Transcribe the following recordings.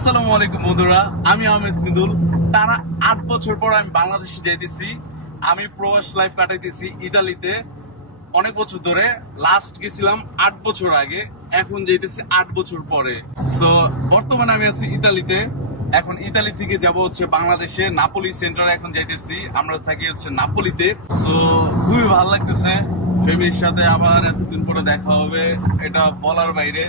আসসালামু আলাইকুম বন্ধুরা, আমি আহমেদ মৃদুল। টানা ৮ বছর পর আমি বাংলাদেশে যাইতেছি। আমি প্রবাস লাইফ কাটাইতেছি ইতালিতে অনেক বছর ধরে। লাস্ট গেছিলাম ৮ বছর আগে, এখন যাইতেছি ৮ বছর পরে। সো বর্তমানে আমি আছি ইতালিতে। এখন ইতালি থেকে যাব হচ্ছে বাংলাদেশে, নাপোলি সেন্টারে এখন যাইতেছি। আমরা থাকি হচ্ছে নাপোলিতে। সো খুবই ভালো লাগতেছে, ফ্যামিলির সাথে আবার এতদিন পরে দেখা হবে, এটা বলার বাইরে।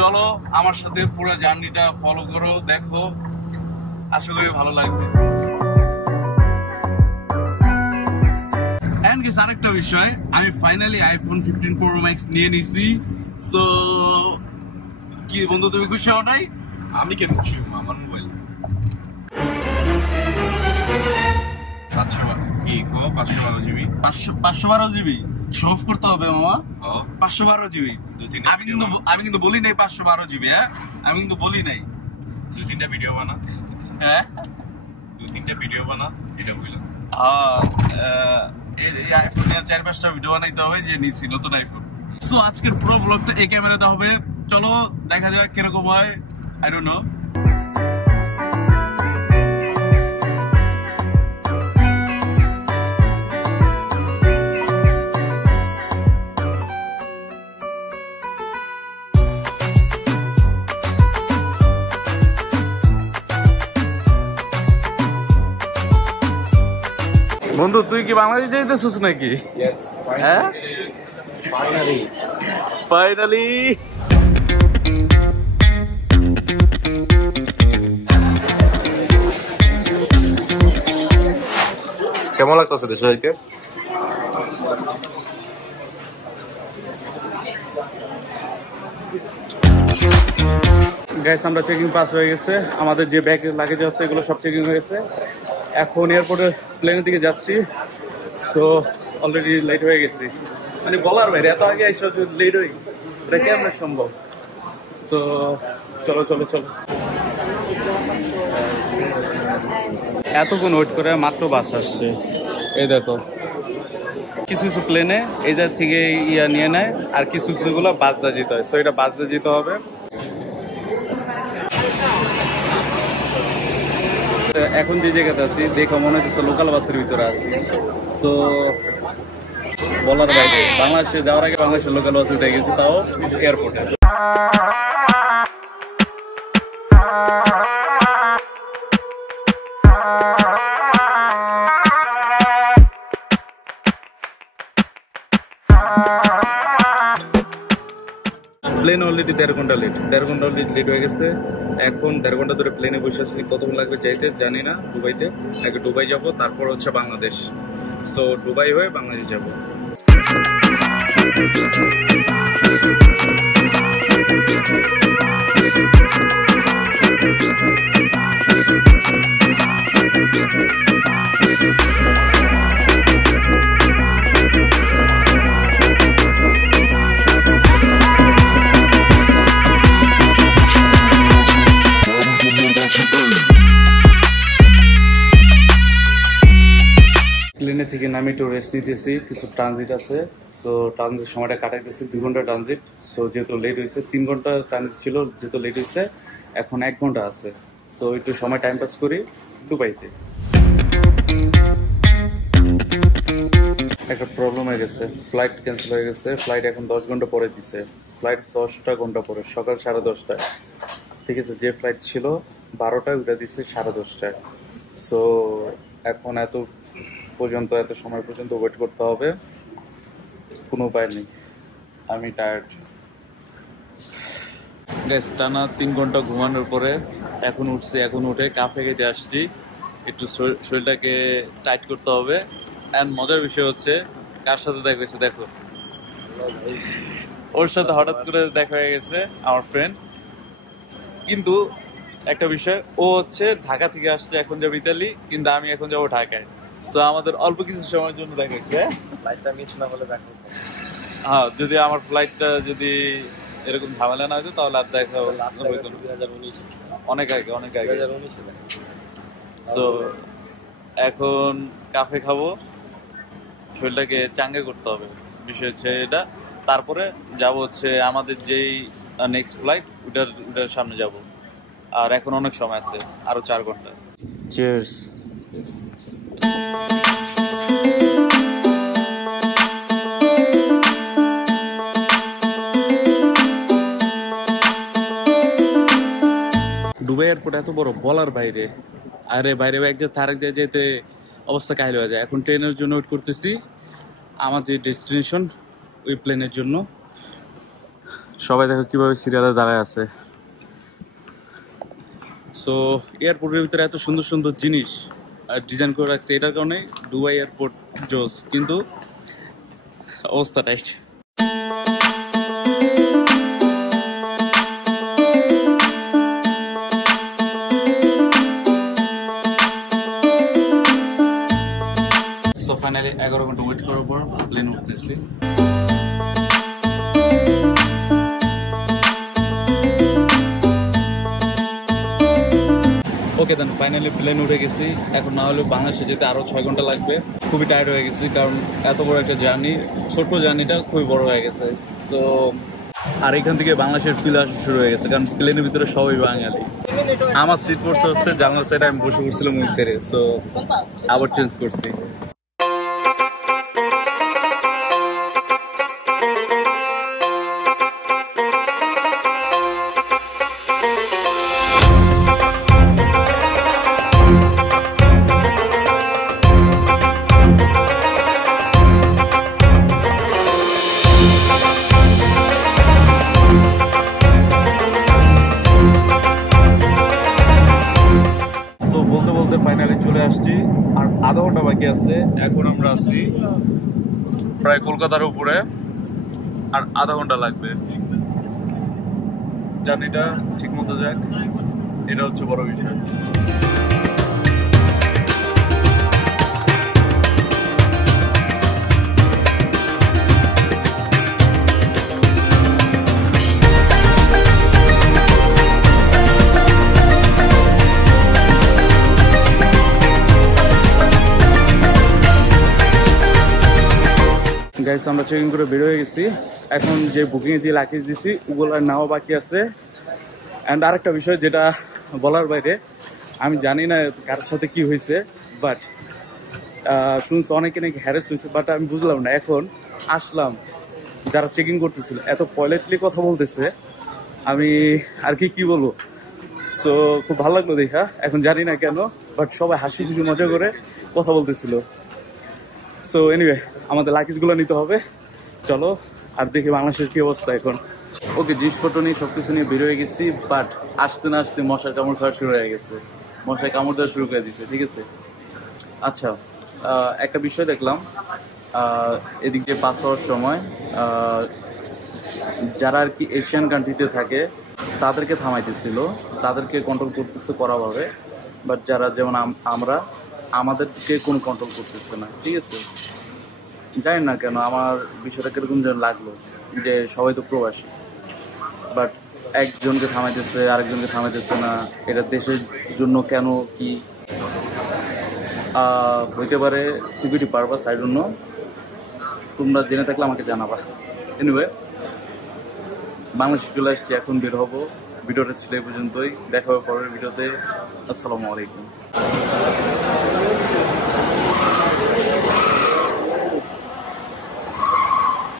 চলো আমার সাথে পুরো জার্নিটা ফলো করো, দেখো, আশা করি ভালো লাগবে। এন্ড গেস আরেকটা বিষয়, আমি ফাইনালি আইফোন 15 প্রো ম্যাক্স নিয়ে নিছি। সো কি বন্ধু, তুমি খুশি হও নাই? আমি কেন খুশি হবো? আমার মোবাইল 512 জিবি 512 জিবি শো করতে হবে মামা। 512 জিবি আমি কিন্তু বলি নাই 512 জিবি। হ্যাঁ, আমি কিন্তু বলি নাই। 2-3টা ভিডিও বানা, হ্যাঁ 2-3টা ভিডিও বানা, এটা বললাম। এই আইফোন নিয়ে 4-5টা ভিডিও বানাইতে হবে যে নিছি নতুন আইফোন। সো আজকের পুরো ব্লগটা এই ক্যামেরাতে হবে। চলো দেখা যাক কিরকম হয়, আই ডোন্ট নো। বন্ধু, তুই কি বাংলাদেশ যাইতেছিস নাকি? হ্যাঁ, ফাইনালি। কেমন লাগতেছে দেশে যাইতে? গাইস, আমরা চেকিং পাস হয়ে গেছে। আমাদের যে ব্যাগ লাগেজ আছে এগুলো সব চেকিং হয়ে গেছে। এখন এয়ারপোর্টে প্লেনের দিকে যাচ্ছি। সো অলরেডি লেট হয়ে গেছি, মানে বলার বাইরে। এত আগে এসে লেট হই, এটা কেমন সম্ভব? সো চলো চলো চলো। এতক্ষণ ওয়েট করে মাত্র বাস আসছে। এই দেখো, কিছু কিছু প্লেনে এই জায়গা থেকে ইয়া নিয়ে নেয়, আর কিছু কিছুগুলো বাসদা যেতে হয়। সো এটা বাসদা যেতে হবে। এখন যে জায়গাতে আছি দেখো মনে হচ্ছে লোকাল বাসের ভিতরে আছি। সো বলার বাইরে, বাংলাদেশে যাওয়ার আগে বাংলাদেশের লোকাল বাসে উঠে গেছি, তাও এয়ারপোর্টে। প্লেন অলরেডি 1.5 ঘন্টা লেট। 1.5 ঘন্টা অলরেডি লেট হয়ে গেছে। এখন 1.5 ঘন্টা ধরে প্লেনে বসে আছি। কতক্ষণ লাগবে যাইতে জানি না। দুবাইতে আগে দুবাই যাব, তারপর হচ্ছে বাংলাদেশ। সো দুবাই হয়ে বাংলাদেশ যাব। প্লেনে থেকে নামি একটু রেস্ট নিতেছি, কিছু ট্রানজিট আছে। সো ট্রানজিট সময়টা কাটাইতেছি, 2 ঘন্টা ট্রানজিট। সো যেহেতু লেট হয়েছে, 3 ঘন্টা ট্রানজিট ছিল, যেহেতু লেট হয়েছে এখন 1 ঘন্টা আছে। সো একটু সময় টাইম পাস করি দুবাইতে। একটা প্রবলেম হয়ে গেছে, ফ্লাইট ক্যান্সেল হয়ে গেছে। ফ্লাইট এখন 10 ঘন্টা পরে দিছে। ফ্লাইট 10টা ঘন্টা পরে, সকাল 10:30টায়। ঠিক আছে, যে ফ্লাইট ছিল 12টায়, ওটা দিচ্ছে 10:30টায়। সো এখন এত সময় পর্যন্ত ওয়েট করতে হবে, কোনো উপায় নেই। আমি টায়ার্ড। গাইস, টানা 3 ঘন্টা ঘুমানোর পরে এখন উঠছি। এখন উঠে কাফে খেতে আসছি, একটু শরীরটাকে টাইট করতে হবে। এন্ড মজার বিষয় হচ্ছে কার সাথে দেখা হয়েছে দেখো, ওর সাথে হঠাৎ করে দেখা হয়ে গেছে, আমার ফ্রেন্ড। কিন্তু একটা বিষয়, ও হচ্ছে ঢাকা থেকে আসছে, এখন যাবো ইতালি, কিন্তু আমি এখন যাবো ঢাকায়। সো আমাদের অল্প কিছু সময়ের জন্য দেখা গেছে। ফ্লাইটটা মিস না হলে দেখা হতো। হ্যাঁ, যদি আমার ফ্লাইটটা যদি এরকম ঝামেলা না হতো তাহলে আর দেখা হতো 2019, অনেক আগে 2019। সো এখন কাফে খাবো, শরীরটাকে চাঙ্গে করতে হবে, বিষয় হচ্ছে এটা। তারপরে যাব হচ্ছে আমাদের যেই নেক্সট ফ্লাইট, ওটার সামনে যাব। আর এখন অনেক সময় আছে, আরো 4 ঘন্টা। চিয়ার্স। দুবাই এয়ারপোর্ট এত বড় বলার বাইরে। আরে বাইরে এক জায়গা আরেক জায়গায় যেতে অবস্থা কাহিল হয়ে যায়। এখন ট্রেনের জন্য ওয়েট করতেছি, আমার যে ডেস্টিনেশন ওই প্লেনের জন্য। সবাই দেখো কিভাবে সিরিয়ালে দাঁড়ায় আছে। সো এয়ারপোর্টের ভিতরে এত সুন্দর সুন্দর জিনিস আর ডিজাইন করে রাখছে, এটার কারণে দুবাই এয়ারপোর্ট জোস, কিন্তু অবস্থা টাইট। সো ফাইনালি 11 ঘন্টা ওয়েট করার পর প্লেন উঠতেছি। ওকে দেন ফাইনালি প্লেন উঠে গেছি। এখন না হলেও বাংলাদেশে যেতে আরো 6 ঘন্টা লাগবে। খুবই টায়ার্ড হয়ে গেছি, কারণ এত বড় একটা জার্নি, ছোট্ট জার্নিটা খুবই বড় হয়ে গেছে। সো আর এখান থেকে বাংলাদেশের ফিল আসা শুরু হয়ে গেছে, কারণ প্লেনের ভিতরে সবাই বাঙালি। আমার সিট পড়ছে হচ্ছে জানালার সাইডে, আমি বসে পড়ছিলাম ওই সাইডে। সো আবার চেঞ্জ করছি। বলতে বলতে ফাইনালি চলে আসছি, আর আধা ঘন্টা বাকি আছে। এখন আমরা আছি প্রায় কলকাতার উপরে, আর আধা ঘন্টা লাগবে। জার্নিটা ঠিক মতো যাক, এটা হচ্ছে বড় বিষয়। গাইস আমরা চেকিং করে বের হয়ে গেছি। এখন যে বুকিং এ যে লাগেজ দিছি ওগুলো নেওয়া বাকি আছে। অ্যান্ড আরেকটা বিষয় যেটা বলার বাইরে, আমি জানি না কার সাথে কি হয়েছে, বাট শুনছি অনেকে নাকি হ্যারেস হয়েছে, বাট আমি বুঝলাম না। এখন আসলাম, যারা চেকিং করতেছিল এত পয়লেটলি কথা বলতেছে, আমি আর কি বলবো। সো খুব ভালো লাগলো দেখা। এখন জানি না কেন, বাট সবাই হাসি খুশি মজা করে কথা বলতেছিল। সো এনিওয়ে আমাদের লাগেজগুলো নিতে হবে, চলো আর দেখি বাংলাদেশের কি অবস্থা এখন। ওকে জিনিসপত্র নিয়ে সবকিছু নিয়ে বের হয়ে গেছি, বাট আসতে না আসতে মশার কামড় খাওয়া শুরু হয়ে গেছে। মশায় কামড় দেওয়া শুরু করে দিচ্ছে, ঠিক আছে। আচ্ছা একটা বিষয় দেখলাম, এদিক দিয়ে পাস হওয়ার সময় যারা আর কি এশিয়ান কান্ট্রিতে থাকে তাদেরকে থামাইতেছিল, তাদেরকে কন্ট্রোল করতেছে কড়াভাবে। বাট যারা যেমন আমরা, আমাদেরকে কোনো কন্ট্রোল করতেছে না, ঠিক আছে। জানি না কেন আমার বিষয়টা কিরকম যেন লাগলো, যে সবাই তো প্রবাসী, বাট একজনকে থামাইতেছে আরেকজনকে থামাইতেছে না। এটা দেশের জন্য কেন কি হইতে পারে, security purpose, I don't know. তোমরা জেনে থাকলে আমাকে জানাবা। এনিওয়ে বাংলাদেশে চলে আসছি, এখন বের হবো। ভিডিওটা ছিল এই পর্যন্তই, দেখা হবে পরের ভিডিওতে। আসসালামু আলাইকুম।